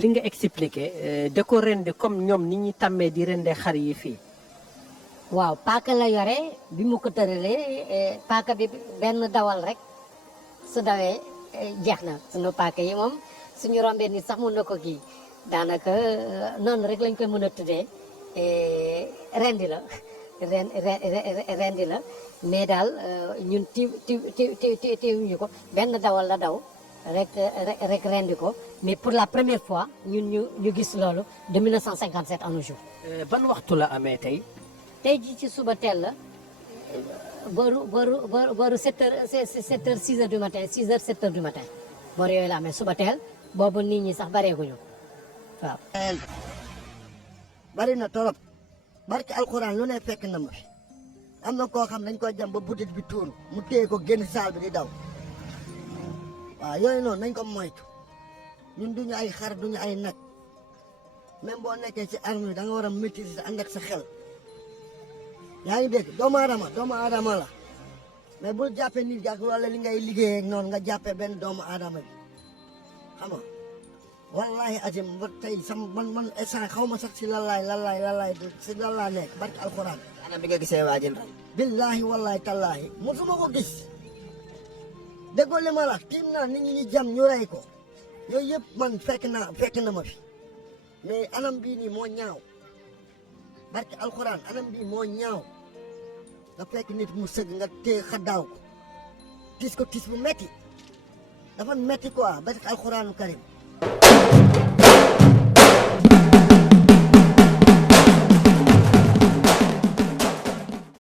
li nga expliqué da ko rende comme ñoom ni ñuy tàmmee di rende xar yi fii. waaw paaka la yore bi mu ko tëralee paaka bi benn dawal rek su dawee jeex na sunu paaka yi moom suñu rombee nit sax mun na ko kii daanaka noonu rek lañ koy mën a tuddee rendi la rendi la mais daal ñun tiwuñu ko benn dawal la daw rek rendi ko mais pour la première fois ñun ñu gis loolu de 1957 à nos jours. ban waxtu la amee tey. tey jii ci suba teel la booru 7 heures 6 heures du matin 6 heures 7 heures du matin boor yooyu la amee suba teel boobu nit ñi sax bareeguñu waaw. bari na torop barki alxuraan lu ne fekk na ma fi am na koo xam dañ ko jam ba butit bi tuuru mu téye ko génn saal bi di daw waaw yooyu noonu nañ ko moytu ñun duñu ay xar duñu ay nag même boo nekkee ci arme da nga war a maîtriser ànd ak sa xel. yaa ngi dégg doomu aadama la mais bul jàppee nit ak wala li ngay liggéey ak noonu nga jàppee benn doomu aadama bi xam nga wallahi azim ba tey man instant xaw ma sax si lalaay si lallaa nekk barki alxuraan. anam bi nga gisee waa jën rey. billahi wallahi tallahi mosuma ko gis déggoo li ma la tiim naa nit ñi ñu jam ñu rey ko yooyu yëpp man fekk na ma fi mais anam bii nii moo ñaaw. barke alxuraan anam bi moo ñaaw nga fekk nit mu sëgg nga téye xaddaaw ko tis bu metti dafa metti quoi barke alxuraanu karim